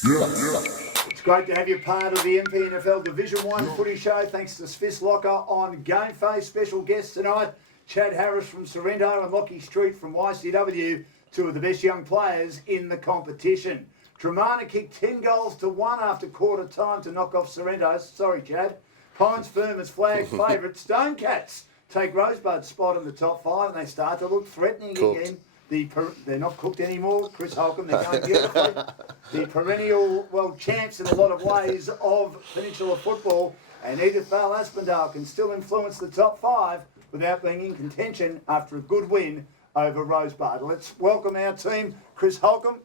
It's great to have you part of the MPNFL Division 1 footy show. Thanks to Swiss Locker on GameFace. Special guests tonight, Chad Harris from Sorrento and Lockie Street from YCW, two of the best young players in the competition. Tremana kicked 10 goals to 1 after quarter time to knock off Sorrento. Sorry, Chad. Pines Firm is flag favourite. Stone Cats take Rosebud's spot in the top 5 and they start to look threatening again. They're not cooked anymore. Chris Holcomb, they're going beautifully. The perennial, champs in a lot of ways of Peninsula football. And Edith Vale Aspendale can still influence the top 5 without being in contention after a good win over Rosebud. Let's welcome our team. Chris Holcomb.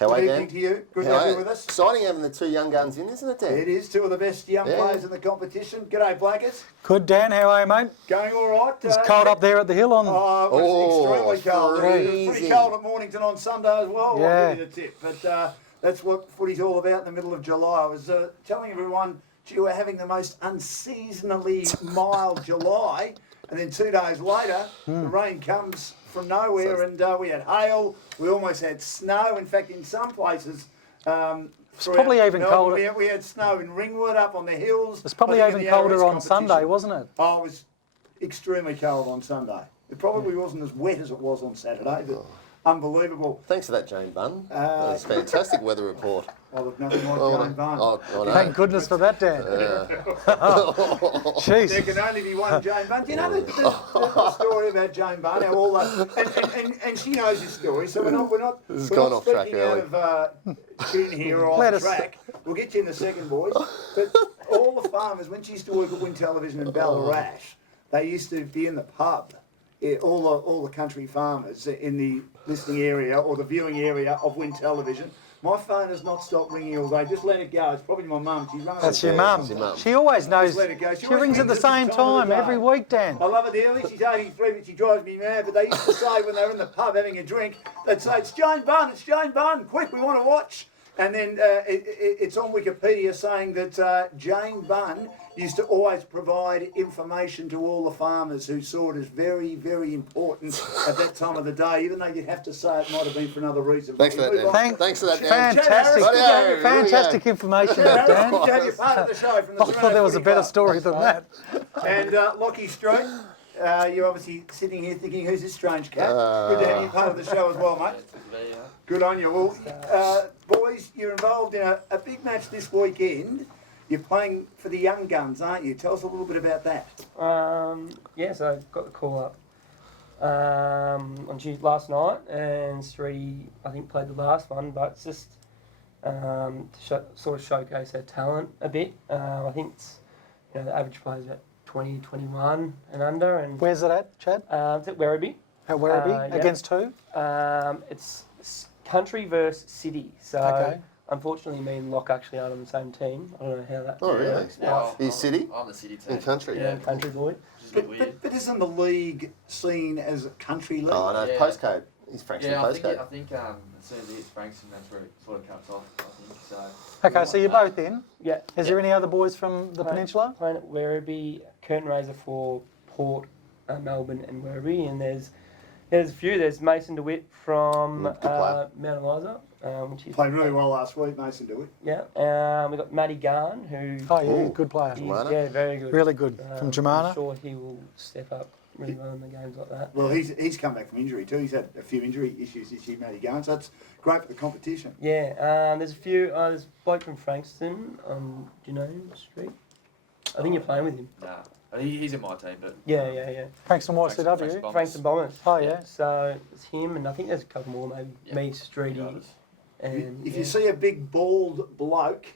How are you, Good Dan? evening to you. Good to have you with us. Exciting having the two young guns in, isn't it, Dan? It is. Two of the best young players in the competition. G'day, Blackers. Good, Dan. How are you, mate? Going all right. It's cold up there at the hill on... It was extremely cold. Freezing. It was pretty cold at Mornington on Sunday as well. Yeah. I'll give you the tip. But that's what footy's all about in the middle of July. I was telling everyone, gee, we're having the most unseasonally mild July. And then 2 days later, the rain comes from nowhere and we had hail. We almost had snow. In fact, in some places... it's probably even colder. We had snow in Ringwood up on the hills. It's probably even colder on Sunday, wasn't it? Oh, it was extremely cold on Sunday. It probably wasn't as wet as it was on Saturday, but unbelievable. Thanks for that, Jane Bunn. That was a fantastic weather report. Oh, look, nothing like Jane Bunn. Oh, no. Thank goodness for that, Dan. Jeez. There can only be one Jane Bunn. Do you know the story about Jane Bunn? How all and she knows this story, so we're not speaking out of tune here or off track. We'll get you in a second, boys. But all the farmers, when she used to work at Win Television in Ballarat, they used to be in the pub. All the country farmers in the listening area or the viewing area of Win Television. My phone has not stopped ringing all day. Just let it go. It's probably my mum. She's running. That's your mum. She always knows. Just let it go. She rings at the same time every week, Dan. I love her dearly. She's 83, but she drives me mad. But they used to say when they were in the pub having a drink, they'd say, "It's Jane Bunn. It's Jane Bunn. Quick, we want to watch." And then it's on Wikipedia saying that Jane Bunn used to always provide information to all the farmers who saw it as very, very important at that time of the day, even though you'd have to say it might have been for another reason. Thanks for that, Dan. Thanks for that, Dan. Fantastic information, Dan. Good to have you part of the show from the I thought there was a better story than that. And Lockie Street, you're obviously sitting here thinking, who's this strange cat? Good to have you part of the show as well, mate. Good on you. Well, boys, you're involved in a big match this weekend. You're playing for the young guns, aren't you? Tell us a little bit about that. So I got the call up on Tuesday last night, and Streety, I think, played the last one, but it's just to sort of showcase their talent a bit. I think it's, the average player is about 20, 21 and under. And where's it at, Chad? It's at Werribee. At Werribee? Against who? It's country versus city. So. Okay. Unfortunately, me and Locke actually aren't on the same team. I don't know how that works. Well, He's city? I'm the city team. In country? Yeah, country boy. But isn't the league seen as a country league? Oh, no, postcode. He's Frankston postcode. I think as soon as he hits Frankston, that's where it sort of cuts off, I think. So. Okay, so you're both in? Yeah. Is there any other boys from the Peninsula? Playing at Werribee, curtain raiser for Port, Melbourne and Werribee, and there's a few. There's Mason DeWitt from Mount Eliza. Which played really well last week, Mason DeWitt. Yeah. We've got Matty Garn, who... Oh, yeah, good player. Yeah, very good. Really good. From Jemana. I'm sure he will step up really well in the games like that. Well, he's come back from injury too. He's had a few injury issues this year, Matty Garn, so that's great for the competition. Yeah, there's a few... there's a bloke from Frankston on Street. I think you're playing with him. Nah. He's in my team, but... Yeah. Frankston YCW? Frankston Bombers. Oh, yeah. So it's him, and I think there's a couple more, maybe me, Streety. And, if you see a big bald bloke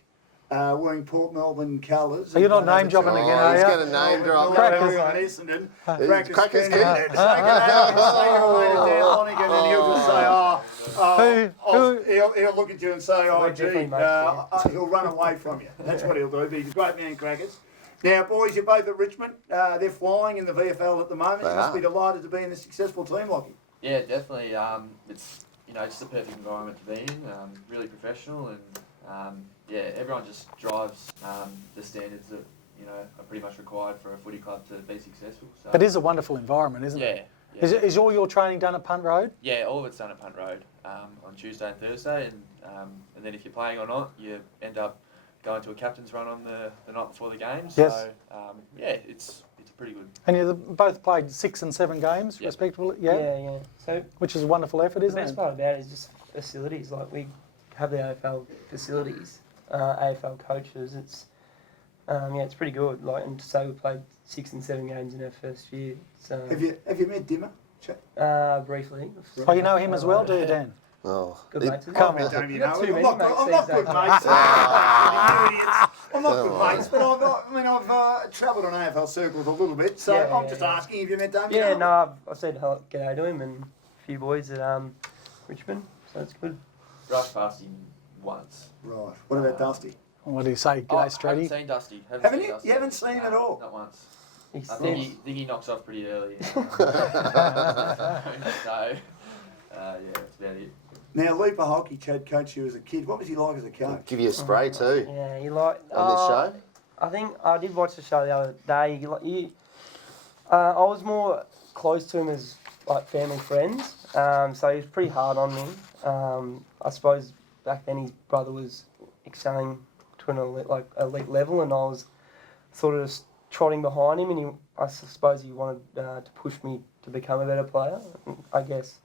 wearing Port Melbourne colours... So you're not name dropping again, are you? He's going to name drop. Crackers Kennedy. And he'll just say, he'll look at you and say, oh, gee, he'll run away from you. That's what he'll do. But he's a great man, Crackers. Now, boys, you're both at Richmond. They're flying in the VFL at the moment. You must be delighted to be in a successful team, Lockie. Yeah, definitely. It's just the perfect environment to be in. Really professional, and everyone just drives the standards that are pretty much required for a footy club to be successful. So. But it is a wonderful environment, isn't it? Yeah. Is all your training done at Punt Road? Yeah, all of it's done at Punt Road on Tuesday and Thursday, and then if you're playing or not, you end up going to a captain's run on the night before the game. Yes. So yeah, it's pretty good. And you both played 6 and 7 games, Yep. respectively. Yeah. So Which is a wonderful effort, the isn't best it? part about it is just facilities. Like we have the AFL facilities, AFL coaches. It's it's pretty good. Like, and to say we played 6 and 7 games in our first year. So Have you met Dimmer? briefly. Oh, you know him as well, do you, Dan? Oh, Good it- mates. Come I on. don't you You've got know? too I'm many not, mates I'm not these good days. mates. You idiots. I'm not good Come on. mates, but I've travelled on AFL circles a little bit, so Yeah, I'm yeah, just yeah. asking if you met Damien. Yeah, no, I've said hello, g'day to him and a few boys at Richmond, so it's good. Brushed past him once. Right. What about Dusty? What do you say, Oh, G'day, haven't Strady? seen Dusty. Haven't seen you? Dusty. You haven't seen him at all? Not once. He's I still, think he knocks off pretty early. So yeah, that's about it. Now, Lupa Hockey, Chad coached you as a kid. What was he like as a coach? Give you a spray too yeah, you like on this show. I think I did watch the show the other day. I was more close to him as like family friends, so he was pretty hard on me. I suppose back then his brother was excelling to an elite level, and I was sort of just trotting behind him, and I suppose he wanted to push me to become a better player. I guess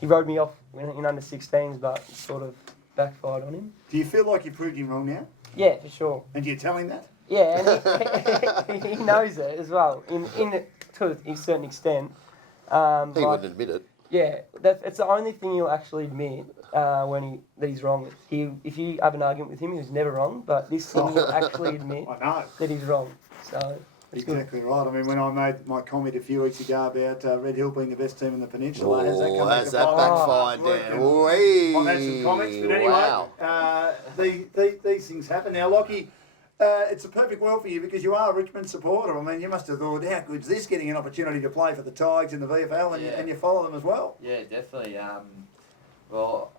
he rode me off in under 16s, but it sort of backfired on him. Do you feel like you proved him wrong now? Yeah, for sure. And do you tell him that? Yeah, and he knows it as well, to a certain extent. He But, wouldn't admit it. yeah, it's the only thing he'll actually admit that he's wrong. If you have an argument with him, he was never wrong, but this thing he'll actually admit I know. that he's wrong. So it's good. Exactly right. I mean, when I made my comment a few weeks ago about Red Hill being the best team in the peninsula, has that come has back to that bite? backfired, Dan? I've had some comments, but anyway, Wow. these things happen. Now, Lockie, it's a perfect world for you because you are a Richmond supporter. I mean, you must have thought, how good's this, getting an opportunity to play for the Tigers in the VFL, Yeah. and you follow them as well? Yeah, definitely. Well,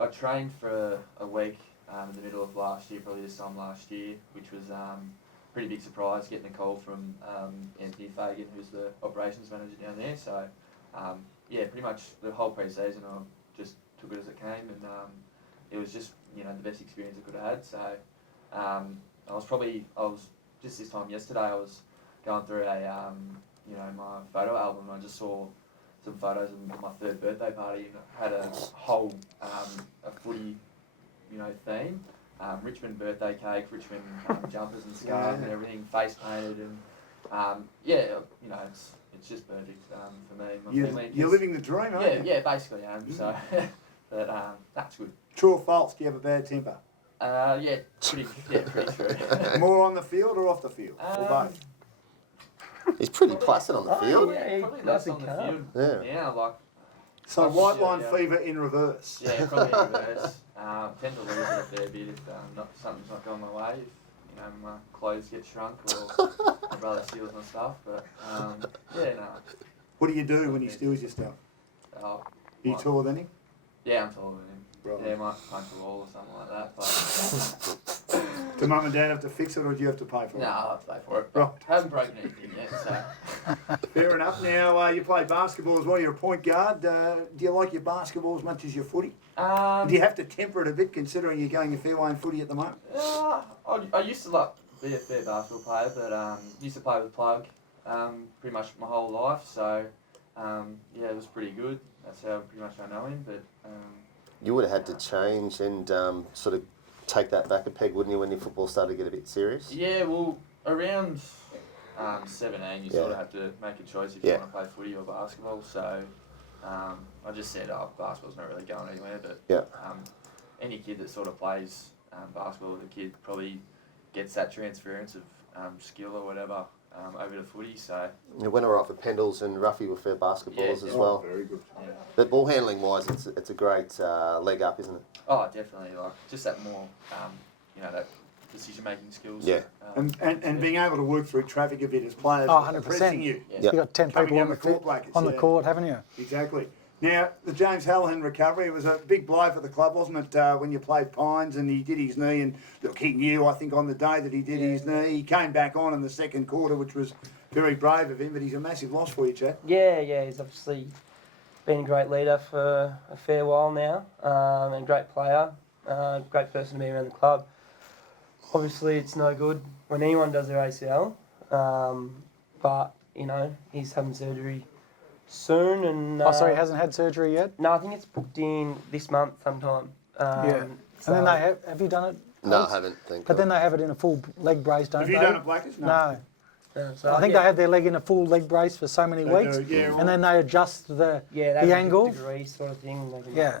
I trained for a week in the middle of last year, probably this time last year, which was pretty big surprise getting a call from Anthony Fagan, who's the operations manager down there. So, yeah, pretty much the whole pre-season I just took it as it came, and it was just the best experience I could have had. So, I was just this time yesterday. I was going through my photo album, and I just saw some photos of my 3rd birthday party, and it had a whole a footy theme. Richmond birthday cake, Richmond jumpers and scarves and everything, face painted, and it's just perfect for me and my family. You're living the dream, aren't you? Yeah, basically, So, but that's good. True or false? Do you have a bad temper? Yeah, pretty true. More on the field or off the field, or both? He's pretty placid on the field. yeah, Probably he less doesn't on the come. field. Yeah. Like So Oh, white yeah, line yeah. fever in reverse. yeah, probably in reverse. Tend to lose it a fair bit if something's not going my way. If my clothes get shrunk or my brother steals my stuff. But yeah, no. What do you do when he steals your stuff? Oh, Are you might- taller than him? Yeah, I'm taller than him. Right. Yeah, might punch a wall or something like that. But Do mum and dad have to fix it, or do you have to pay for it? no, I'll have to pay for it. Right. I haven't broken anything yet, so Fair enough. Now, you play basketball as well. You're a point guard. Do you like your basketball as much as your footy? Do you have to temper it a bit, considering you're going a fair way in footy at the moment? I used to be a fair basketball player, but used to play with Plug pretty much my whole life. So yeah, it was pretty good. That's how pretty much I know him. But You would have had to change and sort of take that back a peg, wouldn't you, when your football started to get a bit serious? yeah, well, around 17, you sort Yeah. of have to make a choice if you Yeah. want to play footy or basketball. So I just said, basketball's not really going anywhere. But Yeah. any kid that sort of plays basketball, the kid probably gets that transference of skill or whatever over to footy. So It went all right for Pendles and Ruffy were fair basketballers Yeah, as yeah. well. Very good. yeah. But ball handling wise, it's a great leg up, isn't it? Oh, definitely. Like just that more, that decision-making skills. Yeah. And being able to work through traffic a bit as players, Oh, 100%. pressing you. Yeah. You've got 10 Coming people down the court brackets, on the yeah. court, haven't you? Exactly. Now, the James Hallahan recovery, it was a big blow for the club, wasn't it, when you played Pines and he did his knee, and look, he knew, I think, on the day that he did his knee, he came back on in the second quarter, which was very brave of him, but he's a massive loss for you, Chad. Yeah, he's obviously been a great leader for a fair while now, and a great player, great person to be around the club. Obviously, it's no good when anyone does their ACL, but, you know, he's having surgery soon. And So he hasn't had surgery yet? No, I think it's booked in this month sometime. Yeah. And then have you done it? No, Alex? I haven't. Thank But God. then they have it in a full leg brace, don't Have they? you done it, Blackers? No. So, I think they have their leg in a full leg brace for so many They weeks, do, yeah. and then they adjust the that's angle. a degree sort of thing. They can- Yeah.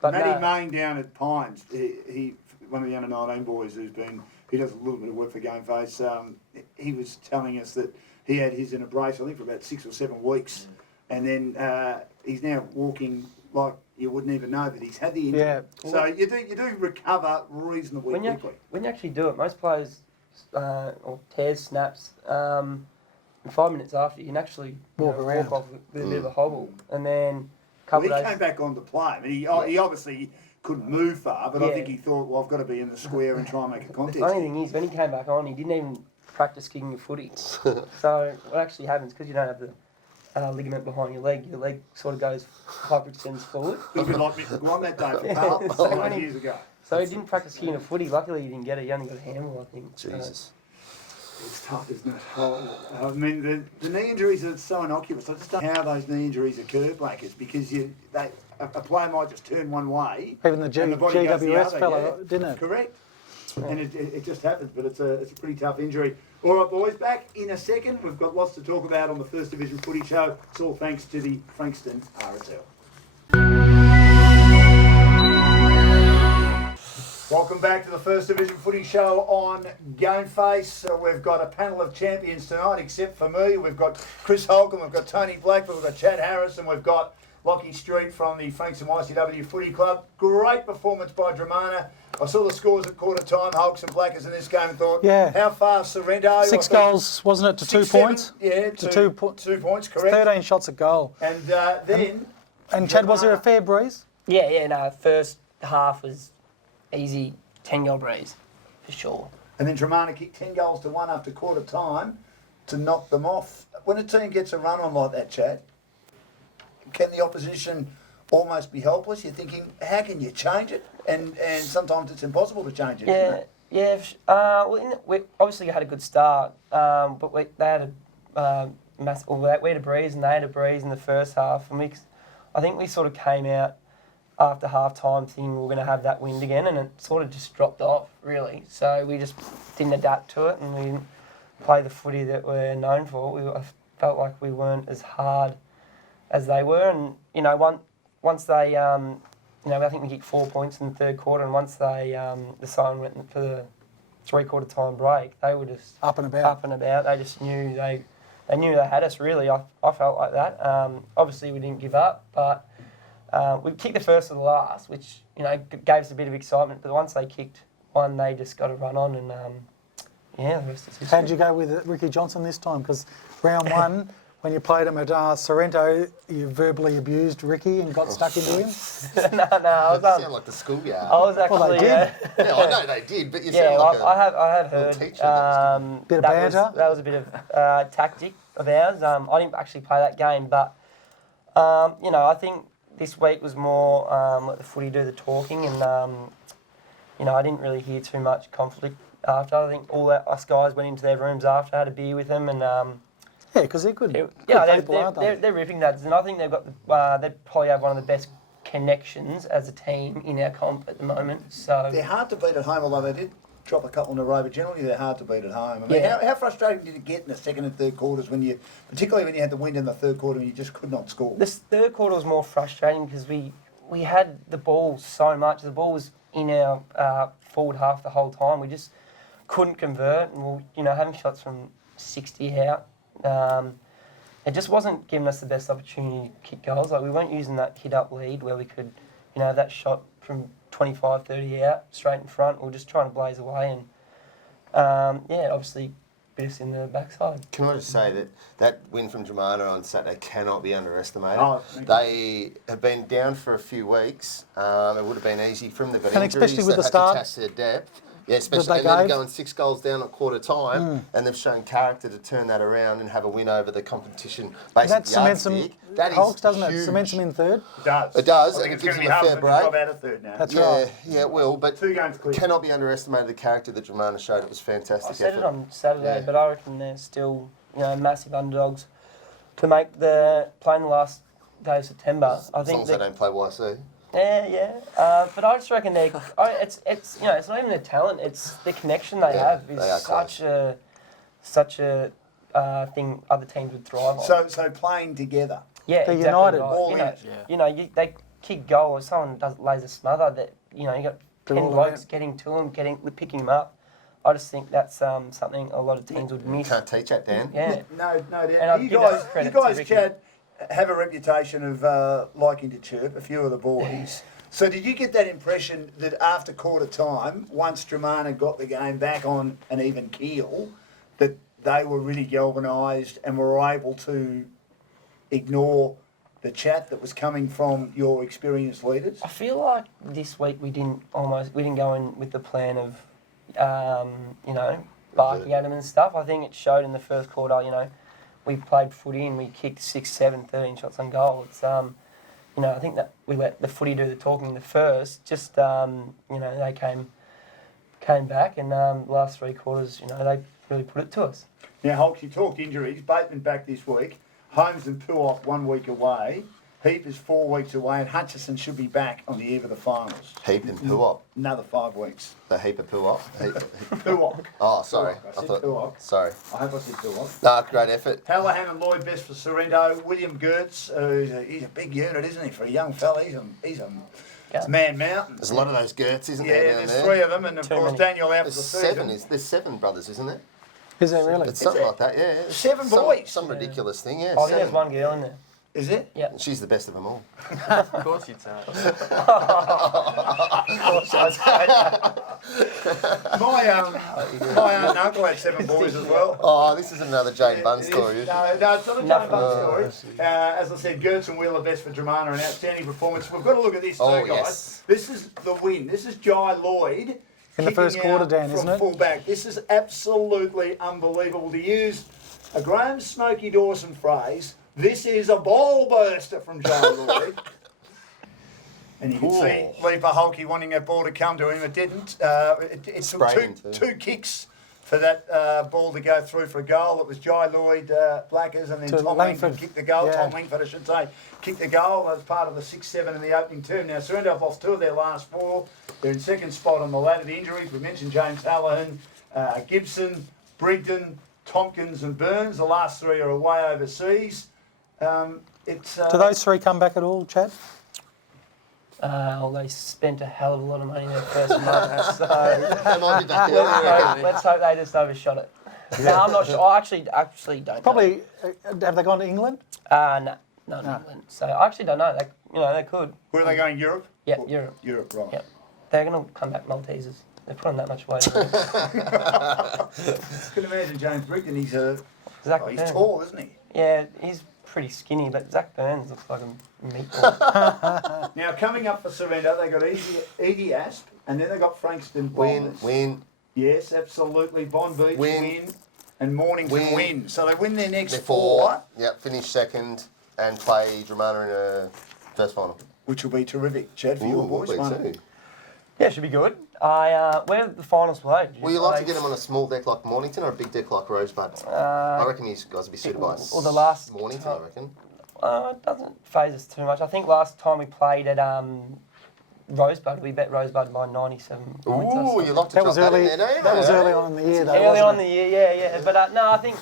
But Matty no, Main down at Pines, he one of the under-19 boys he does a little bit of work for GameFace. He was telling us that he had his in a brace, I think, for about 6 or 7 weeks, and then he's now walking like you wouldn't even know that he's had the injury. Yeah. So you do recover reasonably when you quickly. actually do it, most players or tears, snaps, in 5 minutes after you can actually Walk around. walk off with a bit of a hobble, and then a Well, couple he of days. came back on to play. I mean, he obviously couldn't move far, but I Yeah. think he thought, well, I've got to be in the square and try and make a The contest. funny thing is, when he came back on, he didn't even practice kicking a footy. So what actually happens, because you don't have the ligament behind your leg sort of goes hyperextends forward. A little bit like Mick McGuire that day for Carlton So 7 years ago. So he didn't practice kicking a footy. Luckily, he didn't get it. He only got a handball, I think. Jesus. It's tough, isn't it? I mean, the knee injuries are so innocuous. I just don't know how those knee injuries occur, Blackers, because a player might just turn one way. Even the and the body goes the GWS other, fellow, yeah. didn't it? Correct. And it just happens, but it's a pretty tough injury. All right, boys, back in a second. We've got lots to talk about on the First Division Footy Show. It's all thanks to the Frankston RSL. Welcome back to the First Division Footy Show on GameFace. We've got a panel of champions tonight, except for me. We've got Chris Holcomb, we've got Tony Blackburn, we've got Chad Harris, and we've got Lockie Street from the Frankston YCW Footy Club. Great performance by Dramana. I saw the scores at quarter time, Hulks and Blackers in this game, and thought, how far Sorrento? 6 goals, wasn't it, to 2 points? Yeah, to 2 2 points, correct. 13 shots a goal. And then... And Chad, was there a fair breeze? Yeah, no, first half was easy 10-goal breeze, for sure. And then Dramana kicked 10 goals to 1 after quarter time to knock them off. When a team gets a run on like that, Chad, can the opposition almost be helpless? You're thinking, how can you change it? And sometimes it's impossible to change it, isn't it? We obviously had a good start, but they had we had a breeze and they had a breeze in the first half. And I think we sort of came out after half-time thinking we were going to have that wind again, and it sort of just dropped off, really. So we just didn't adapt to it, and we didn't play the footy that we're known for. I felt like we weren't as hard as they were, and, you know, once they, I think we kicked 4 points in the third quarter, and once they, the siren went for the three-quarter time break, they were just Up and about. They just knew they knew they had us, really. I felt like that. Obviously, we didn't give up, but we kicked the first to the last, which, you know, gave us a bit of excitement. But once they kicked one, they just got a run on, and the rest is history. How'd you go with Ricky Johnson this time? Because round one, when you played him at Sorrento, you verbally abused Ricky and got stuck into him. No, I was sound like the schoolyard. I was actually. Well, they did. Yeah, I know they did, but you Yeah, sound like I have heard. teacher that Bit of that banter. was a bit of tactic of ours. I didn't actually play that game, but I think this week was more let the footy do the talking, and I didn't really hear too much conflict after. I think all us guys went into their rooms after, had a beer with them, and Yeah, because they're good. they're ripping lads, and I think they've got they probably have one of the best connections as a team in our comp at the moment. So They're hard to beat at home, although they did drop a couple in a row, but generally they're hard to beat at home. I mean, how frustrating did it get in the second and third quarters particularly when you had the wind in the third quarter and you just could not score? this third quarter was more frustrating because we had the ball so much. The ball was in our forward half the whole time. We just couldn't convert, and having shots from 60 out. It just wasn't giving us the best opportunity to kick goals. Like, we weren't using that hit-up lead where we could, have that shot from 25, 30 out, straight in front. We were just trying to blaze away, and, obviously bit us in the backside. Can I just say that win from Dramana on Saturday cannot be underestimated. Oh, they have been down for a few weeks. It would have been easy from the And injuries. especially with They the had to start. test their depth. Yeah, that especially they and then gave. going 6 goals down at quarter time, and they've shown character to turn that around and have a win over the competition. That Basic cements them, yardstick. That is Hulks, doesn't it? huge. Cements them in third. It does. It does, I and think it it's gives going them to be a hard fair for them to break. drop out of third now. That's Yeah, right. yeah, it will, but 2 games clear. cannot be underestimated the character that Dramana showed. It was fantastic. I said it effort. on Saturday, Yeah. but I reckon they're still, massive underdogs to make the play in the last day of September. I As long think as they don't play YC. yeah. But I just reckon it's it's not even their talent; it's the connection they Yeah, have they is are such a thing other teams would thrive on. So playing together. yeah, They're exactly united. right. All You in. know, they kick goal or someone lays a smother that you got They're 10 all blokes in. getting to him, picking him up. I just think that's something a lot of teams would miss. Can't teach that, Dan. Yeah. No doubt. And I'd You give that guys, credit to Ricky. Chad, have a reputation of liking to chirp, a few of the boys. So did you get that impression that after quarter time, once Dramana got the game back on an even keel, that they were really galvanised and were able to ignore the chat that was coming from your experienced leaders? I feel like this week we didn't go in with the plan of, barking at them and stuff. I think it showed in the first quarter. We played footy and we kicked 6, 7, 13 shots on goal. It's I think that we let the footy do the talking in the first. Just they came back and last 3 quarters, they really put it to us. Now, Hulk, you talked injuries. Bateman back this week. Holmes and Puop 1 week away. Heap is 4 weeks away, and Hutchison should be back on the eve of the finals. Heap and Puop. Another 5 weeks. The heap of Puop. Puop. Oh, sorry. I said Puop. Sorry. I hope I said Puop. No, great effort. Hallahan and Lloyd best for Sorrento. William Gertz, he's a big unit, isn't he? For a young fella, he's a man mountain. There's a lot of those Gerts, isn't Yeah, there? down there's there? 3 of them, and of Too course many. Daniel out for There's the 7. season. There's 7 brothers, isn't there? Is there really? It's something it? like that, yeah. 7 Some- boys. Some ridiculous thing, yeah. I think there's 7. one girl in there. Is it? Yeah. She's the best of them all. Of course you'd say. My aunt and uncle had 7 boys as well. Oh, this is another Jane Bunn story. No, it's not a Jane Bunn story. As I said, Gertz and Wheeler best for Dramana, an outstanding performance. We've got to look at this too, Oh, guys. yes. This is the win. This is Jai Lloyd In the first kicking quarter, out Dan, from isn't it? fullback. This is absolutely unbelievable. To use a Graham Smokey Dawson phrase, this is a ball burster from Jai Lloyd. And you can see Leaper Hulkie wanting that ball to come to him. It didn't. It took Sprayed him too. 2 kicks for that ball to go through for a goal. It was Jai Lloyd, Blackers, and then To Tom Langford. Langford kicked the goal. Yeah. Tom Langford, I should say, kicked the goal as part of the 6-7 in the opening term. Now, Sorrento have lost 2 of their last 4. They're in second spot on the ladder. The injuries, we mentioned James Hallahan, Gibson, Brigden, Tompkins and Burns. The last 3 are away overseas. Do those 3 come back at all, Chad? They spent a hell of a lot of money in their first month, so They might be back there. let's hope they just overshot it. No, I'm not sure. I actually don't Probably, have they gone to England? know. No, not in England. So I actually don't know. They could. Where are they going? Europe? Yeah, Europe. Europe, right. Yep. They're going to come back Maltesers. They put on that much weight. Can imagine James Brigden. He's Zach Burns. tall, isn't he? Yeah, he's pretty skinny, but Zach Burns looks like a meatball. Now, coming up for Sorrento, they got Eady Asp, and then they got Frankston Bombers. Win. Yes, absolutely. Bond Beach Win. and Mornington Win. win. So they win their next They're 4, Yep, finish second and play Dramana in a first final. which will be terrific. Chad, for your boys, will be won't it? too. Yeah, should be good. Where the finals played? Would you like to get him on a small deck like Mornington or a big deck like Rosebud? I reckon you guys would be suited by or the last Mornington, time. I reckon. It doesn't phase us too much. I think last time we played at Rosebud, we bet Rosebud by 97 points. or Ooh, something. you like to That drop was that early. in there, don't you? That was early on in the year, though. Early wasn't on it? the year, yeah. But no, I think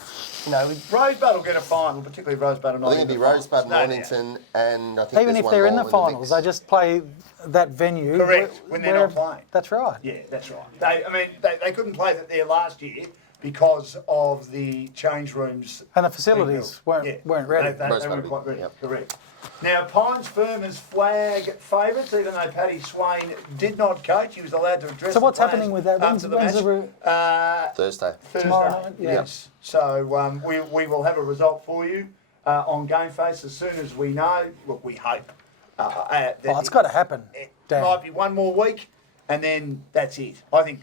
Rosebud will get a final, particularly Rosebud and I think it'd be Rosebud, No doubt. Mornington, and I think Even there's if one they're in more the finals, mix. they just play that venue. Correct, when they're not playing. That's right. Yeah, that's right. They couldn't play that there last year because of the change rooms. And the facilities weren't ready. They Rosebud weren't will quite be- ready, yep. correct. Now, Pines Firm is flag favourites, even though Paddy Swain did not coach. He was allowed to address So what's the players happening with that? after When's the the match. Thursday. Thursday, Tomorrow night? Yeah. yes. So we will have a result for you on GameFace as soon as we know. Look, we hope. That Oh, it's got to happen, It Dan. might be one more week, and then that's it. I think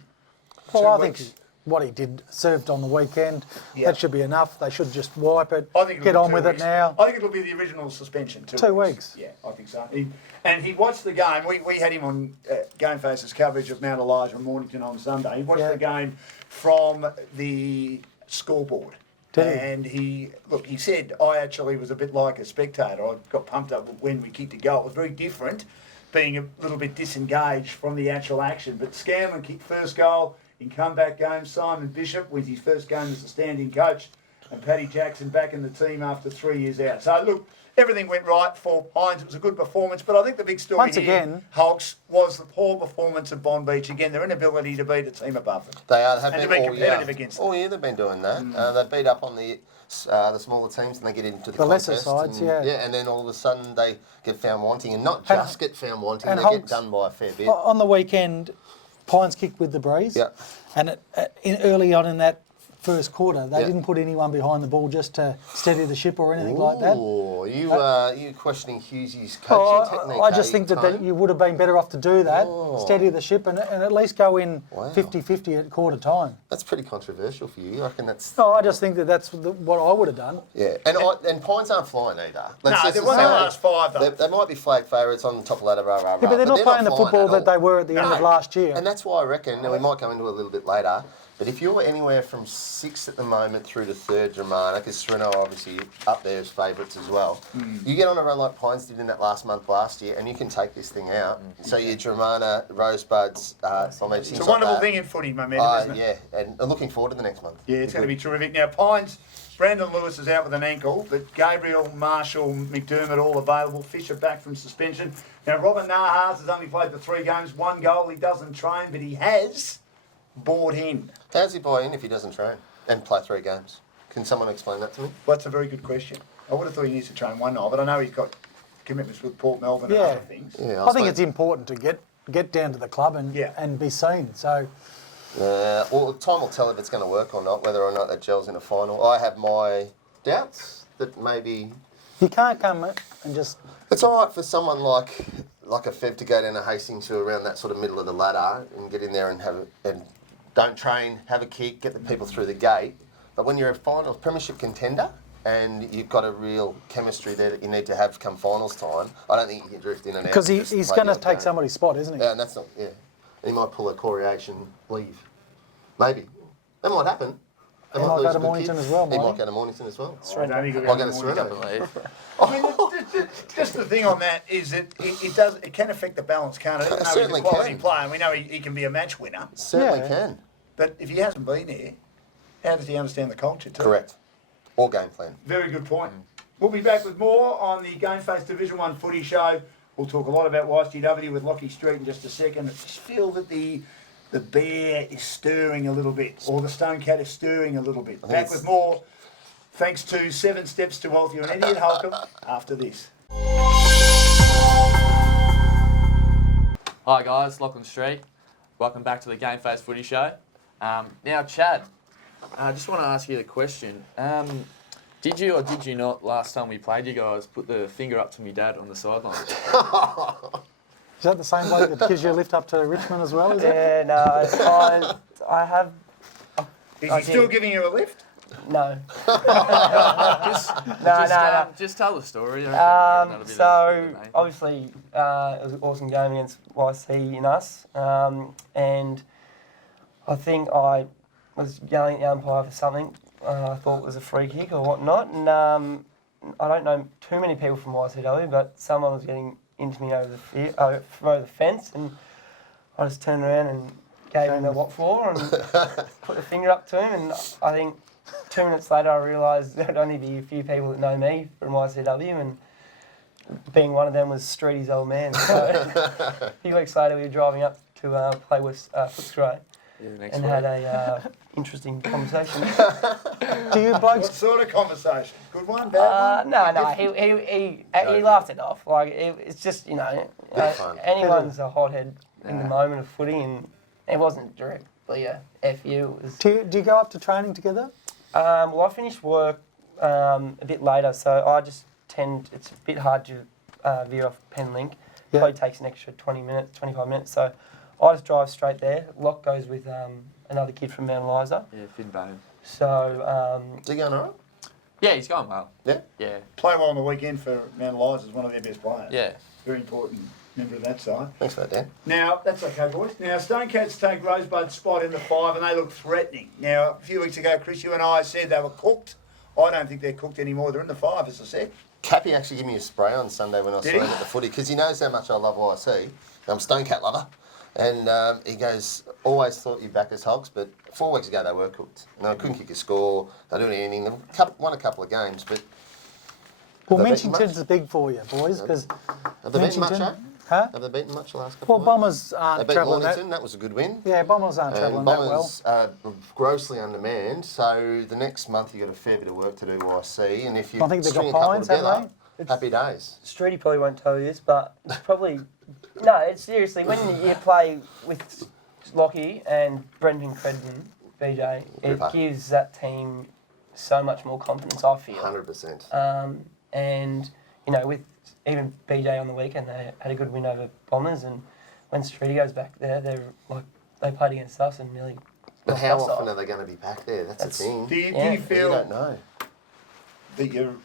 Well, 2 I weeks. think what he did, served on the weekend, Yeah. that should be enough. They should just wipe it, I think it'll get be on 2 with weeks. it now. I think it'll be the original suspension. 2 weeks. Yeah, I think so. He watched the game. We had him on GameFace's coverage of Mount Elijah and Mornington on Sunday. He watched Yeah. the game from the scoreboard. Did he? And he said, I actually was a bit like a spectator. I got pumped up when we kicked a goal. It was very different, being a little bit disengaged from the actual action. But Scanlon kicked first goal in comeback game. Simon Bishop wins his first game as a standing coach. And Paddy Jackson back in the team after 3 years out. So, look, everything went right for Hines. It was a good performance. But I think the big story Once here, again- Hulks, was the poor performance of Bond Beach. Again, their inability to beat a team above them. They have And been to be all competitive year. against All year they've been doing that. They beat up on the smaller teams and they get into the lesser contest sides, and, yeah. and then all of a sudden they get found wanting, and not And- just get found wanting, and they get Hulks- done by a fair bit. On the weekend, Pines kicked with the breeze. Yeah. And early on in that first quarter, they Yeah. didn't put anyone behind the ball just to steady the ship or anything like that. Oh, you questioning Hughesy's coaching technique? I just eh, think that Tone? you would have been better off to do that, Oh. steady the ship, and at least go in Wow. 50-50 at quarter time. That's pretty controversial for you. I reckon that's No, I just think that that's what I would have done. yeah. And Pines aren't flying either. No, just they won the say last 5, though. They might be flag favourites on the top ladder, rah, rah, rah. Yeah, but they're not playing the flying football at that all. they were at the end of last year. And that's why I reckon, and we might go into it a little bit later, but if you're anywhere from 6th at the moment through to 3rd Dramana, because Sereno are obviously up there as favourites as well, you get on a run like Pines did in that last month last year, and you can take this thing out. So your Dramana, Rosebuds, It's a wonderful thing in footy, momentum, isn't it? Yeah, and I'm looking forward to the next month. Yeah, it's going to be terrific. Now, Pines, Brandon Lewis is out with an ankle, but Gabriel, Marshall, McDermott all available. Fisher back from suspension. Now, Robin Nahas has only played the 3 games, 1 goal. He doesn't train, but he has bought in. How's he buy in if he doesn't train and play 3 games? Can someone explain that to me? Well, that's a very good question. I would have thought he needs to train 1 night, but I know he's got commitments with Port Melbourne and Yeah. other things. Yeah, I think it's important to get down to the club Yeah. and be seen. So well, time will tell if it's going to work or not, whether or not that gels in a final. I have my doubts that maybe you can't come and just it's all right for someone like a Fev to go down to Hastings to around that sort of middle of the ladder and get in there and don't train, have a kick, get the people through the gate. But when you're a final premiership contender and you've got a real chemistry there that you need to have come finals time, I don't think you can drift in and out. because and just he's play going to the odd take game. somebody's spot, isn't he? Yeah, and that's not, yeah. He might pull a Corey H and leave. Maybe. That might happen. They He might lose go a to good Mornington kid. as well, He might might he? go to Mornington as well. I don't think he'll Might go go to to Mornington. Sereno. I mean, just the thing on that is that it can affect the balance, can't it? Even though he's a certainly quality can. player, and we know he can be a match winner. Certainly Yeah. can. But if he hasn't been there, how does he understand the culture too? Correct. Or game plan. Very good point. We'll be back with more on the GameFace Division 1 footy show. We'll talk a lot about YSTW with Lockie Street in just a second. I just feel that the bear is stirring a little bit, or the stone cat is stirring a little bit. think Back it's- with more, thanks to 7 Steps to Wealth. You're an Eddie and Holcomb after this. Hi guys, Lachlan Street. Welcome back to the GameFace Footy Show. Now, Chad, I just want to ask you the question. Did you or did you not, last time we played you guys, put the finger up to me dad on the sideline? Is that the same bloke that gives you a lift up to Richmond as well? Is it? Yeah, no, I have Is I he still did. giving you a lift? no. Just tell the story. I reckon that'll be So the main thing. obviously it was an awesome game against YC in us, and I think I was yelling at the umpire for something I thought was a free kick or whatnot, and I don't know too many people from YCW, but someone was getting into me over the fence, and I just turned around and gave him the what for and put the finger up to him, and I think 2 minutes later I realised there'd only be a few people that know me from YCW, and being one of them was Streety's old man. So a few weeks later we were driving up to play with Footscray Yeah, next and week. had a interesting conversation. Do you What blokes? sort of conversation? Good one, bad one? No, he laughed it off. Like it's just fun. anyone's a hothead in the moment of footy, and it wasn't directly a FU. It was Do you go up to training together? well, I finished work a bit later, so I just it's a bit hard to veer off Penlink. Yeah. Probably takes an extra 20 minutes, 25 minutes. So I just drive straight there. Locke goes with another kid from Mount Eliza. Yeah, Finn Bone. So, Is he going all right? Yeah, he's going well. Yeah? Yeah. Play well on the weekend for Mount Eliza is one of their best players. Yeah. Very important member of that side. Thanks for that, Dan. Now, that's okay, boys. Now, Stonecats take Rosebud's spot in the 5 and they look threatening. Now, a few weeks ago, Chris, you and I said they were cooked. I don't think they're cooked anymore. They're in the 5, as I said. Cappy actually gave me a spray on Sunday when I saw Did he? him at the footy because he knows how much I love YC. I'm a Stonecat lover. And he goes, always thought you back as Hogs, but 4 weeks ago they were cooked. And they couldn't kick a score, they didn't do anything. They won a couple of games, but... Well, Have they beaten Minchington's big for you, boys, because Have they beaten much, eh? Huh? Have they beaten much the last couple Well, of Bombers They aren't beat travelling Mornington, that. that was a good win. Yeah, Bombers aren't travelling that well. Bombers are grossly undermanned, so the next month you've got a fair bit of work to do, YC, and if you I think they've got string a couple Pines, haven't together, happy days. Streety probably won't tell you this, but it's probably... No, it's seriously, when you play with Lockie and Brendan Credden, BJ, it Ripper. gives that team so much more confidence, I feel. 100%. And, you know, with even BJ on the weekend, they had a good win over Bombers, and when Streety goes back there, they're like, they played against us and nearly... But knocked how us often off. are they going to be back there? That's the thing. Do you Yeah. You feel don't know. that you're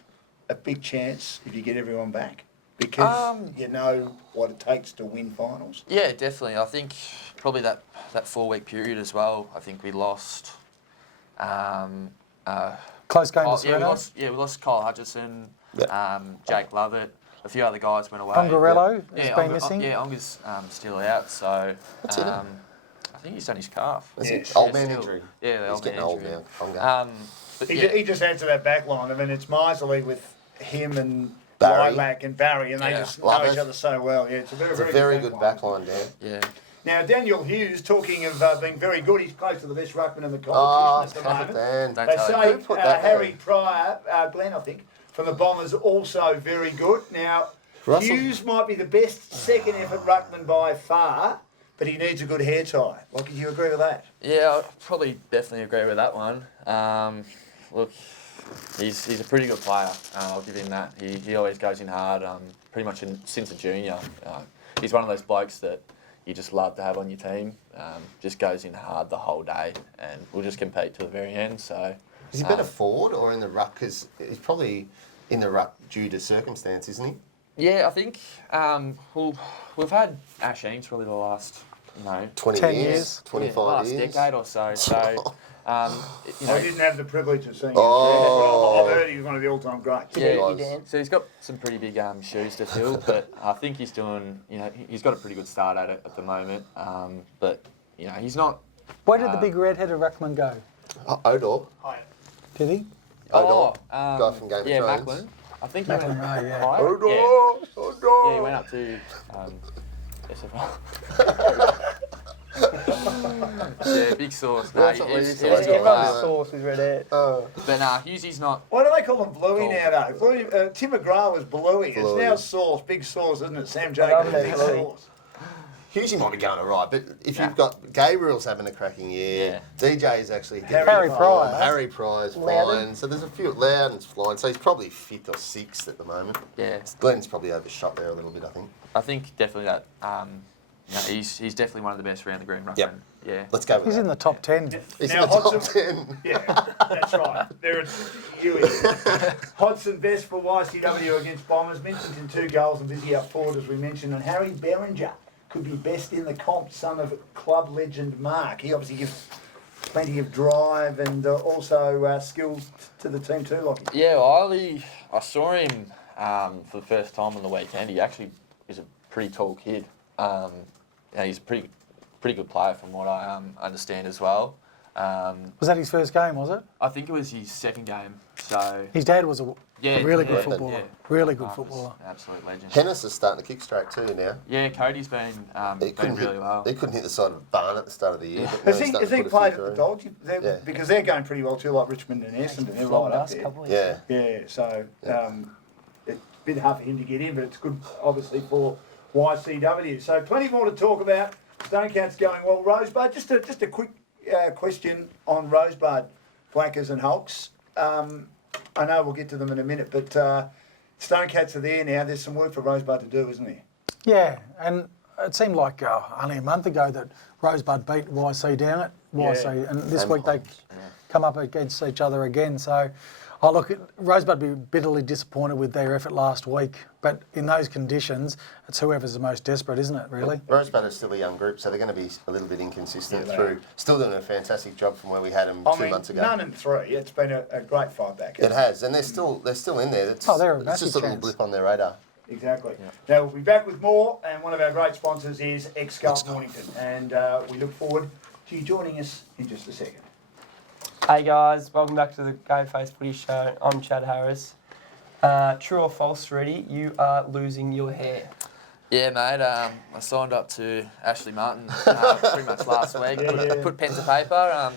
a big chance if you get everyone back? Because you know what it takes to win finals? Yeah, definitely. I think probably that 4-week period as well. I think we lost. Close game to We Sereno. we lost Kyle Hutchison, Yeah. Jake Lovett, a few other guys went away. Pongarello has Yeah, been missing. Yeah, Onga's still out, so What's he done? I think he's done his calf. Is Yeah. it old Yeah, man still. injury? Yeah, the He's old getting man old injury. now. Ponga. But He, yeah, he just adds to that back line. I mean, it's miserly with him and Barry. Lilac and Barry, and they Yeah. just Love know it. each other so well. Yeah, it's a very, It's a very good back line, Dan. yeah. Now, Daniel Hughes, talking of being very good, he's close to the best ruckman in the Oh, competition at the moment. Dan. Don't They tell say him. Who put that Harry there? Pryor, Glenn, I think, from the Bombers, also very good. Now, Russell- Hughes might be the best second effort ruckman by far, but he needs a good hair tie. Like, do you agree with that? Yeah, I probably definitely agree with that one. Look, he's a pretty good player. I'll give him that. He always goes in hard. Pretty much since a junior, he's one of those blokes that you just love to have on your team. Just goes in hard the whole day, and we'll just compete to the very end. So. Is he better forward or in the ruck? Because he's probably in the ruck due to circumstance, isn't he? Yeah, I think we've had Ash Eames probably the last 20 10 years, years. 25 last years. decade or so. So I didn't have the privilege of seeing Oh. him. I've heard he's one of the all-time greats. Yeah, was. so he's got some pretty big shoes to fill, but I think he's doing. He's got a pretty good start at it at the moment. But he's not. Where did the big red-headed ruckman go? Odor. Did he? Odor. Guy from Game of yeah, Thrones. Macklin. I think he Macklin, went right, yeah. higher. Odor. Yeah. Odor. Yeah, he went up to SFL. Yeah, big sauce. No, That's what we he's used to a like. good Everyone's player. sauce with red hair. But Hughesy's not. Why do they call him Bluey Cool. now, though? Bluey, Tim McGrath was Bluey. It's Bluey. now Sauce, Big Sauce, isn't it? Sam love Jacobs, that Big Bluey. Sauce. Hughesy might be going all right, but if Yeah. you've got Gabriel's having a cracking year, DJ's actually Harry Pryor. Harry Pryor's Loudon. flying, so there's a few. Loudon's flying, so he's probably 5th or 6th at the moment. Yeah, Glenn's probably overshot there a little bit, I think. I think definitely that. He's definitely one of the best around the green ruckman. Yep. Yeah. Let's go with He's that. in the top 10. He's Now, in the top Hodson- 10. Yeah, that's right. There it's Huey. Hodson best for YCW against Bombers. Minton 2 goals and busy up forward, as we mentioned. And Harry Beringer could be best in the comp, son of club legend Mark. He obviously gives plenty of drive and also skills to the team too, Lockie. Yeah, well, I saw him for the first time on the weekend. He actually is a pretty tall kid. He's a pretty good player from what I understand as well. Was that his first game, was it? I think it was his second game. So His dad was a really good yeah, footballer. yeah. Really good Mark was footballer. an absolute legend. Hennis is starting to kick straight too now. Yeah, Cody's been really well. He couldn't hit the side of Barn at the start of the year. Yeah. But now Has he, he's has starting he to put a played few at the through. Dogs? Yeah. Because they're going pretty well too, like Richmond and Essendon. They're right up there. Yeah. Yeah, so it's a bit hard for him to get in, but it's good, obviously, for YCW. So plenty more to talk about. Stonecats going well. Rosebud, just a quick question on Rosebud, Blackers and Hulks. I know we'll get to them in a minute, but Stonecats are there now. There's some work for Rosebud to do, isn't there? Yeah, and it seemed like only a month ago that Rosebud beat YC down at YC, and this week they come up against each other again. So, Rosebud be bitterly disappointed with their effort last week, but in those conditions, it's whoever's the most desperate, isn't it, really? Rosebud is still a young group, so they're going to be a little bit inconsistent still doing a fantastic job from where we had them 2 months ago. 9-3. It's been a great fight back. It has, and they're still in there. It's they're a it's massive just a little chance. blip on their radar. Exactly. Now, we'll be back with more, and one of our great sponsors is Ex-Gulf Mornington, and we look forward to you joining us in just a second. Hey guys, welcome back to the GameFace Footy Show. I'm Chad Harris. True or false, Reedy, you are losing your hair. Yeah, mate. I signed up to Ashley Martin pretty much last week. Put pen to paper.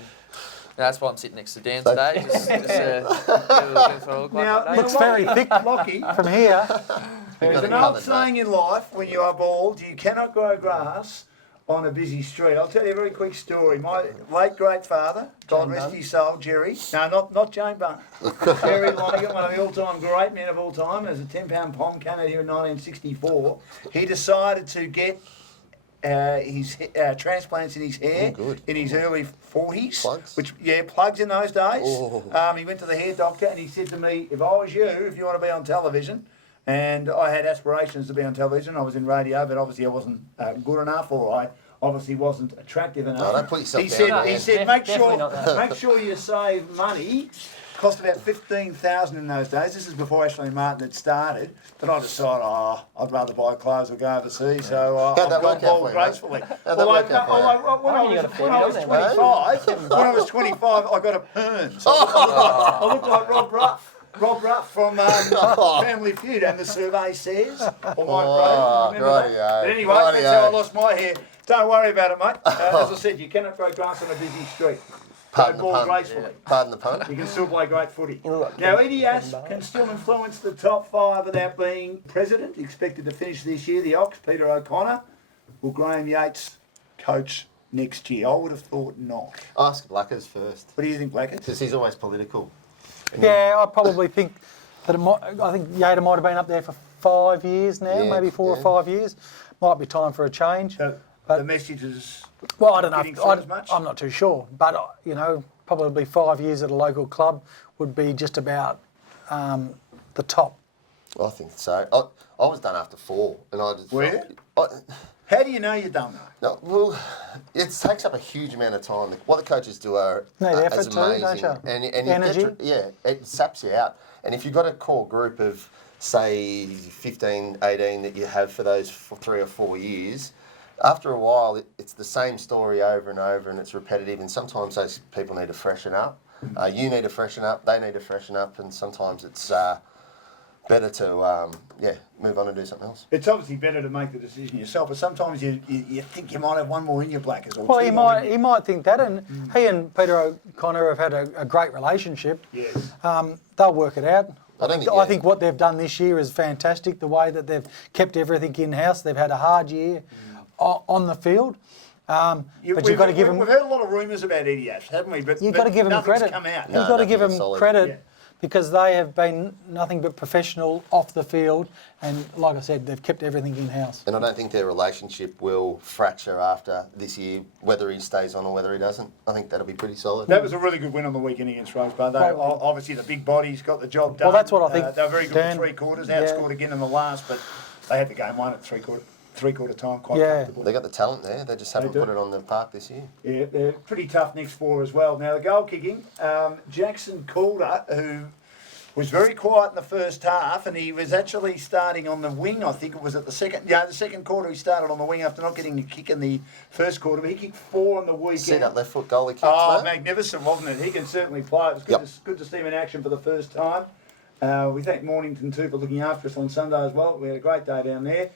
That's why I'm sitting next to Dan today. Just get a little bit of Now, Looks very thick Lockie, from here. there's an old saying in life, when you are bald, you cannot grow grass on a busy street. I'll tell you a very quick story. My late great father, God rest his soul, Jerry. No, not Jane Bunn. Jerry Lonergan, one of the all-time great men of all time, as a 10-pound pom came out here in 1964. He decided to get his transplants in his hair in his early 40s. Plugs? Plugs in those days. Oh. He went to the hair doctor and he said to me, if I was you, if you want to be on television, and I had aspirations to be on television, I was in radio, but obviously I wasn't good enough, or I obviously wasn't attractive enough. No, don't put yourself he down. said, Man. he said, Definitely not that. make sure you save money. Cost about $15,000 in those days. This is before Ashley Martin had started. But I decided, I'd rather buy clothes or go overseas. So How'd that I've work gone out bald for you, mate? gracefully. How'd that work out for you? When I was 25, I got a perm. So I looked like Rob Ruff. Rob Ruff from Family Feud, and the survey says, or Mike Rowe, remember that? But anyway, that's how I lost my hair. Don't worry about it, mate. As I said, you cannot grow grass on a busy street. Pardon the Go pun. gracefully. Pardon the pun. You can still play great footy. You look like Now, Kevin Eddie Ash Barr. can still influence the top 5 without being president. Expected to finish this year. The Ox, Peter O'Connor. Will Graham Yates coach next year? I would have thought not. Ask Blackers first, What do you think, Blackett? because he's always political. Yeah, I probably think that I think Yater might have been up there for 5 years now, Yeah, maybe 4 or 5 years. Might be time for a change. So But- the message is Well, I don't getting know. through as much? I'm not too sure, but probably 5 years at a local club would be just about the top. I think so. I was done after 4, and I just Were you? I, How do you know you're done though? no, well, it takes up a huge amount of time. What the coaches do are Need effort is too, amazing, don't you? and you Energy. it saps you out. And if you've got a core group of say 15, 18 that you have for those 3 or 4 years, after a while it's the same story over and over, and it's repetitive. And sometimes those people need to freshen up. You need to freshen up. They need to freshen up, and sometimes it's better to move on and do something else. It's obviously better to make the decision yourself, but sometimes you think you might have one more in your Blackers. Or Well, two he more in might you. he might think that, and he and Peter O'Connor have had a great relationship. Yes. They'll work it out. I think what they've done this year is fantastic. The way that they've kept everything in house. They've had a hard year on the field. But you've got to give them. We've heard a lot of rumours about Eddie Ash, haven't we? But You've got to give them nothing's credit. come out. You've got to give them nothing solid. credit Yeah. because they have been nothing but professional off the field, and like I said, they've kept everything in house. And I don't think their relationship will fracture after this year, whether he stays on or whether he doesn't. I think that'll be pretty solid. That was a really good win on the weekend against Rosebud. Obviously, the big bodies got the job done. Well, that's what I think, They were very good Dan. for 3 quarters. Yeah. Outscored again in the last, but they had the game won at three-quarter time quite Yeah. comfortably. They got the talent there. They just haven't do. put it on the park this year. Yeah, they're pretty tough next 4 as well. Now, the goal kicking, Jackson Calder, who was very quiet in the first half, and he was actually starting on the wing. I think it was at the second quarter he started on the wing after not getting a kick in the first quarter, but he kicked 4 on the weekend. See that left foot goal he kicked, Oh, mate? magnificent, wasn't it? He can certainly play. It was good to see him in action for the first time. We thank Mornington too for looking after us on Sunday as well. We had a great day down there.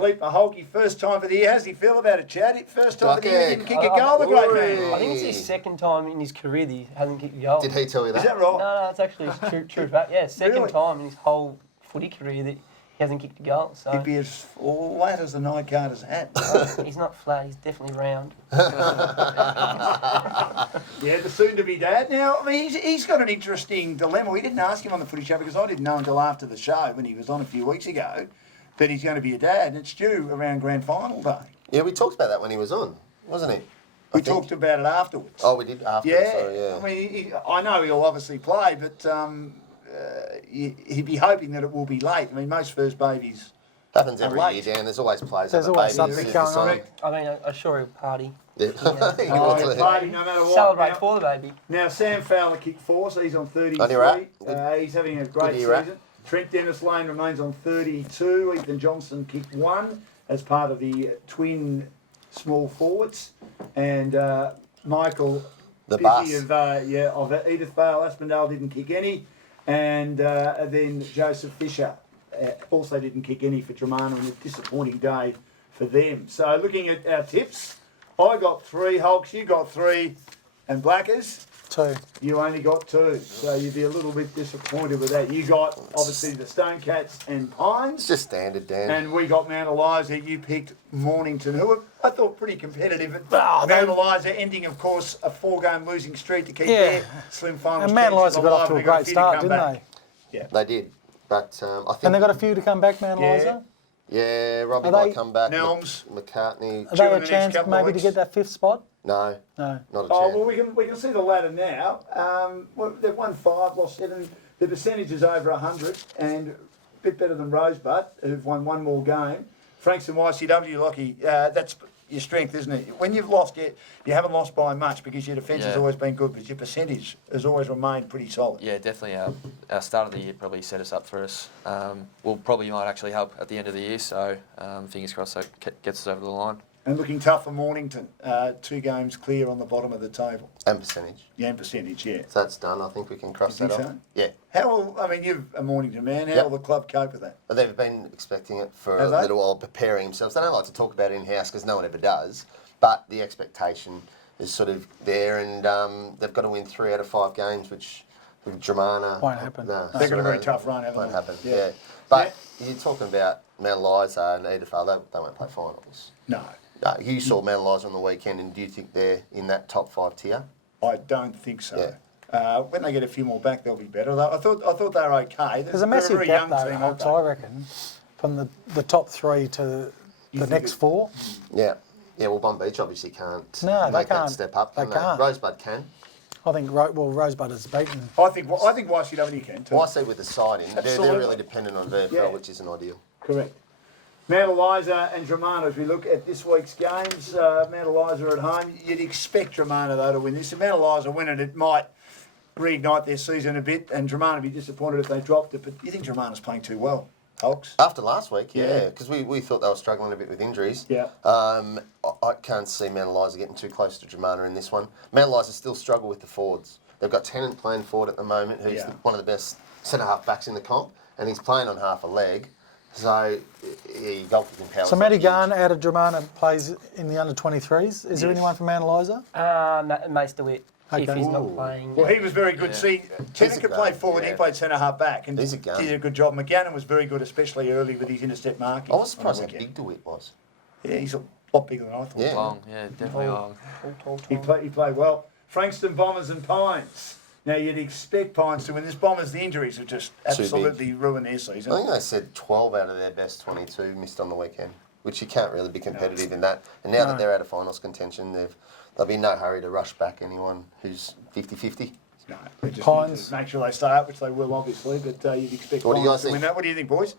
Leap Maholke, first time for the year. How's he feel about it, Chad? First time for the year, he didn't kick a goal, the great man. I think it's his second time in his career that he hasn't kicked a goal. Did he tell you that? Is that right? No, it's actually true fact. Yeah, second Really? time in his whole footy career that he hasn't kicked a goal. So He'd be as flat as the night Carter's hat. he's not flat. He's definitely round. Yeah, the soon-to-be dad. Now, I mean, he's got an interesting dilemma. We didn't ask him on the footy show because I didn't know until after the show when he was on a few weeks ago that he's going to be a dad, and it's due around grand final day. Yeah, we talked about that when he was on, wasn't he? We talked about it afterwards. Oh, we did after. Yeah, Sorry, yeah. I mean, I know he'll obviously play, but he'd be hoping that it will be late. I mean, most first babies. Happens every late. year, Dan. There's always players. There's have a always baby something as going soon as on. the I mean, I'm sure he'll party. Yeah. Oh, he'll party no matter what. Celebrate Now- for the baby. Now, Sam Fowler kicked 4, so he's on 33. On your right. He's having a great year, season. Trent Dennis Lane remains on 32. Ethan Johnson kicked 1 as part of the twin small forwards. And Michael The Biffy bus. of Edithvale Aspendale didn't kick any. And then Joseph Fisher also didn't kick any for Dramana, and a disappointing day for them. So looking at our tips, I got 3, Hulks, you got 3, and Blackers, 2. you only got 2. So you'd be a little bit disappointed with that. You got, obviously, the Stone Cats and It's Pines, just standard, Dan. and we got Mount Eliza. You picked Mornington, who were, I thought, pretty competitive. Oh, Mount Eliza ending, of course, a 4-game losing streak to keep Yeah. their slim finals. And Mount chances Eliza got off alive. to a They've got great few to start, come didn't back. they? They did, but I think. And they got a few to come back, Mount Yeah. Eliza. Yeah, Robbie Are might they- come back. Nelms. McCartney. Are Due they in a the next chance couple of maybe to weeks. get that 5th spot? No, No. not a Oh, chance. well, we can see the ladder now. Well, they've won 5, lost 7. The percentage is over 100 and a bit better than Rosebud, who've won 1 more game. Frankston YCW, Lockie, that's your strength, isn't it? When you've lost, you haven't lost by much because your defence has Yeah. always been good, but your percentage has always remained pretty solid. Yeah, definitely. Our start of the year probably set us up for us. Well, probably might actually help at the end of the year. So fingers crossed that gets us over the line. And looking tough for Mornington. 2 games clear on the bottom of the table. And percentage. Yeah, and percentage, yeah. So that's done. I think we can cross You that think off. so? Yeah. How will, I mean, you're a Mornington man. How Yep. will the club cope with that? But they've been expecting it for Have a they? little while, preparing themselves. They don't like to talk about it in-house because no one ever does. But the expectation is sort of there, and they've got to win 3 out of 5 games, which with Dramana Won't happen. No, They've got a very tough run, haven't Won't they? happen. Yeah. Yeah. But you're talking about Mount Eliza and Edithvale. They won't play finals. No. You saw Mount Eliza on the weekend, and do you think they're in that top 5 tier? I don't think so. Yeah. When they get a few more back, they'll be better. I thought they were okay. There's a massive They're a very gap young though, team, Hopes, aren't I reckon, from the top 3 to You the think next it- 4. Yeah. Yeah, well, Bomb Beach obviously can't No, they make that can't. step up. They Can can't. Rosebud can. I think Rosebud has beaten. I think YCW can too. Well, I see with the siding, they're Absolutely. really dependent on VFL, Yeah. which isn't ideal. Correct. Mount Eliza and Dramana, as we look at this week's games, Mount Eliza at home, you'd expect Dramana though to win this. If Mount Eliza win it, it might reignite their season a bit, and Dramana would be disappointed if they dropped it. But you think Dramana's playing too well, Hulks? After last week, Yeah. yeah, because we thought they were struggling a bit with injuries. Yeah. I can't see Mount Eliza getting too close to Dramana in this one. Mount Eliza still struggle with the forwards. They've got Tennant playing forward at the moment, who's Yeah. one of the best centre-half backs in the comp, and he's playing on half a leg. So, yeah, you goalkeeping power. So Matty Garn out of Dramana plays in the under-23s. Is there Yes. anyone from Mount Eliza? Mace DeWitt, if Okay. he's not Ooh. playing. Well, he was very good. Yeah. See, Tennant a could play gun, forward. He yeah. played centre half back and He's a gun. did a good job. McGannon was very good, especially early with his intercept marking. I was surprised on how the big weekend. DeWitt was. Yeah, he's a lot bigger than I thought. Yeah. Long, yeah, definitely long. Tall. He played well. Frankston Bombers and Pines. Now you'd expect Pines to win this. Bombers, the injuries have just big. absolutely ruined their season. I think they said 12 out of their best 22 missed on the weekend, which you can't really be competitive in that. And now that they're out of finals contention, there'll be no hurry to rush back anyone who's 50-50. No, they just Pines. need to make sure they stay up, which they will obviously. But you'd expect What do you Pines guys to win think? that. What do you think, boys?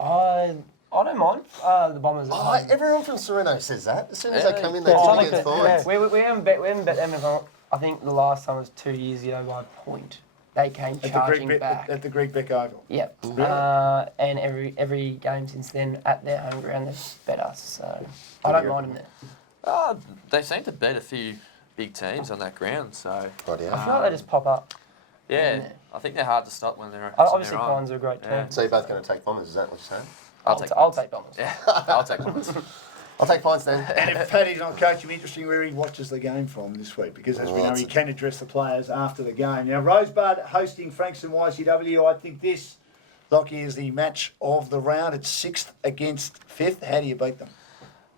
I don't mind the Bombers. At Oh, home. everyone from Sereno says that. As soon as they Yeah. come in, they Yeah, tip Sonic against did, Pines. yeah. We haven't bet them. I think the last time was 2 years ago by a point. They came charging back. At the Greek Beck Oval. Yep. Really? And every game since then at their home ground they've bet us. So I don't mind them there. They seem to beat a few big teams on that ground, so Right, I yeah. feel like they just pop up. yeah, I think they're hard to stop when they're Obviously, when they're on. Pines are a great team. Yeah. So you're both going to take Bombers, is that what you're saying? I'll take Bombers. Yeah, I'll take Bombers. I'll take Pines then. And if Paddy's not coach, it'll be interesting where he watches the game from this week because, as we Oh, know, that's he a- can address the players after the game. Now, Rosebud hosting Frankston YCW. I think this, Lockie, is the match of the round. It's 6th against 5th. How do you beat them?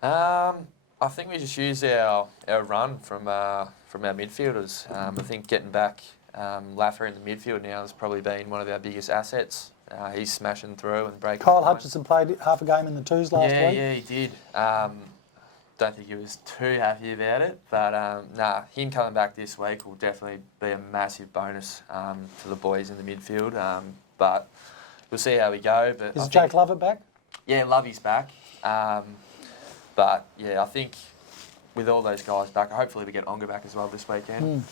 I think we just use our run from our midfielders. I think getting back Laffer in the midfield now has probably been one of our biggest assets. He's smashing through and breaking. Kyle lines. Hutchinson played half a game in the twos last Yeah, week. yeah, he did. don't think he was too happy about it. But him coming back this week will definitely be a massive bonus to the boys in the midfield. But we'll see how we go. But Is Jake Lovett back? Yeah, Lovey's back. But yeah, I think with all those guys back, hopefully we get Onga back as well this weekend.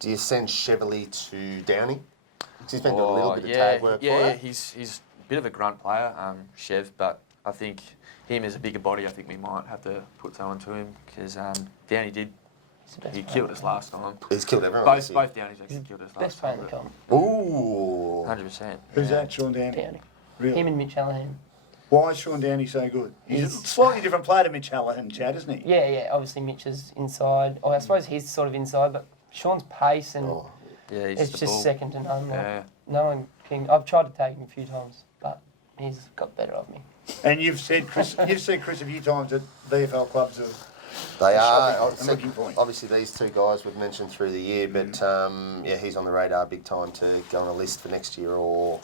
Do you send Chevrolet to Downey? 'Cause he's been doing a little bit of tag work for Yeah, it. he's a bit of a grunt player, Chev, but I think him as a bigger body, I think we might have to put someone to him because Downey he killed us last time. He's killed everyone. Both Downeys actually killed us last Best player time. in the comp. Ooh. 100%. Who's that, Sean Downey? Downey. Really? Him and Mitch Allahan. Why is Sean Downey so good? He's a slightly different player to Mitch Hallahan, Chad, isn't he? Yeah. Obviously, Mitch is inside. I suppose he's sort of inside, but Sean's pace and Yeah, he's it's the just ball. second to none. Like, Yeah. no one can. I've tried to take him a few times, but he's got better of me. And you've said Chris a few times that VFL clubs are They shopping are. and looking for him. Obviously, these two guys we've mentioned through the year, but yeah, he's on the radar big time to go on a list for next year or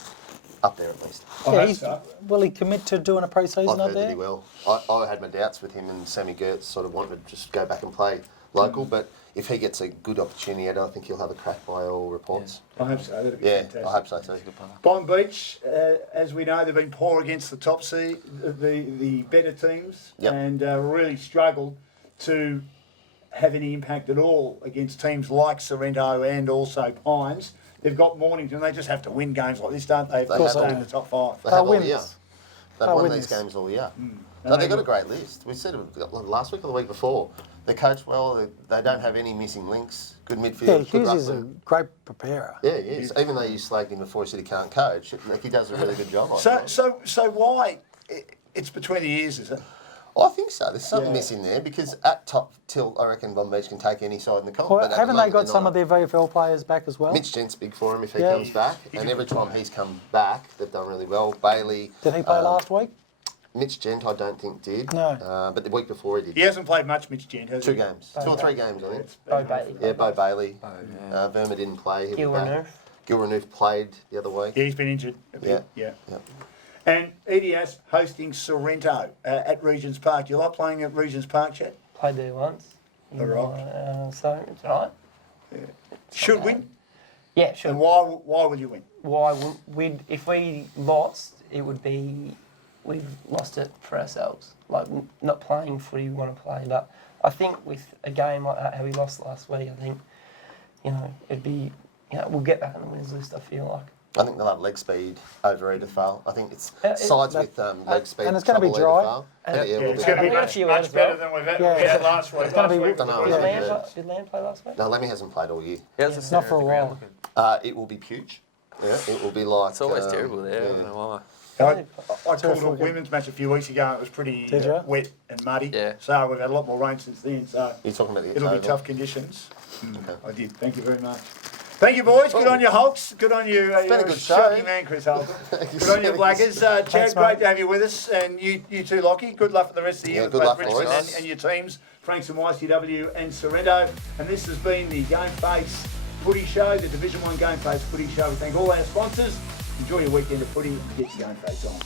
up there at least. Will he commit to doing a pre-season I've up heard that there? he will. I had my doubts with him, and Sammy Gertz sort of wanted to just go back and play local, but if he gets a good opportunity, I think he'll have a crack by all reports. I hope so. That'd be Yeah, fantastic. I hope so too. Bond Beach, as we know, they've been poor against the top seed, the better teams, Yep. and really struggled to have any impact at all against teams like Sorrento and also Pines. They've got Mornington. They just have to win games like this, don't they? If they They stay have in to. the top five. They They'll have all win year. this. They've They'll won win these this. games all year. And No, they've got will. a great list. We said it last week or the week before. They coach well. They don't have any missing links. Good midfield. Yeah, good Hughes is a ruckman. great preparer. Yeah, he is. Even though you slagged him before, he said he can't coach. Like, he does a really good job. I think. So why? It's between the ears, is it? I think so. There's something Yeah. missing there because at top tilt, I reckon Bond Beach can take any side in the comp. Well, but at the haven't they moment, got they're some not. of their VFL players back as well? Mitch Gent's big for him if he Yeah. comes back, He's and a every good time player. he's come back, they've done really well. Bailey. Did he play last week? Mitch Gent, I don't think did. No. But the week before he did. He hasn't played much, Mitch Gent, has he? 2 games, 2 or 3 games, I think. Bo Bailey. Yeah, Bo Bailey. yeah. Verma didn't play. He'll Gil be back. Renouf. Gil Renouf played the other week. Yeah, he's been injured a bit. Yeah. Yeah. And EDS hosting Sorrento at Regents Park. Do you like playing at Regents Park, Chad? Played there once. The Rock. So it's all right. Should win. Yeah, sure. And why will you win? Why would we? If we lost, it would be we've lost it for ourselves. Like not playing footy we want to play, but I think with a game like that, how we lost last week, I think it'd be we'll get back on the winners list. I feel like. I think they'll have leg speed over Edith Vale. I think it's it- sides with leg speed. and it's gonna be trouble dry. Edith Vale. And Yeah, Yeah, we'll it's be going to be We got a much, few much as well. better than we Yeah. had last week. gonna be- Don't know. Did Yeah. Lamb play last week? No, Lemmy hasn't played all year. How's the Not centre for of a the ground while. looking? It will be puge. Yeah, it will be like. It's always terrible there. I yeah. don't know why. I called a Terrible. women's match a few weeks ago and it was pretty Did ya? wet and muddy. Yeah. So we've had a lot more rain since then. So You're talking about the it'll be Oval? tough conditions. I did. Thank you very much. Thank you, boys. Good on you, Hulks. Good on you. been You're a good a show. shocking man, Chris Holden. Good on you, Blackers. Chad, Thanks, great mate. to have you with us. And you too, Lockie. Good luck for the rest of the year Yeah, with good both luck, Richmond boys. and your teams, Franks and YCW and Sorrento. And this has been the GameFace Footy Show, the Division 1 GameFace Footy Show. We thank all our sponsors. Enjoy your weekend of footy and get your GameFace on.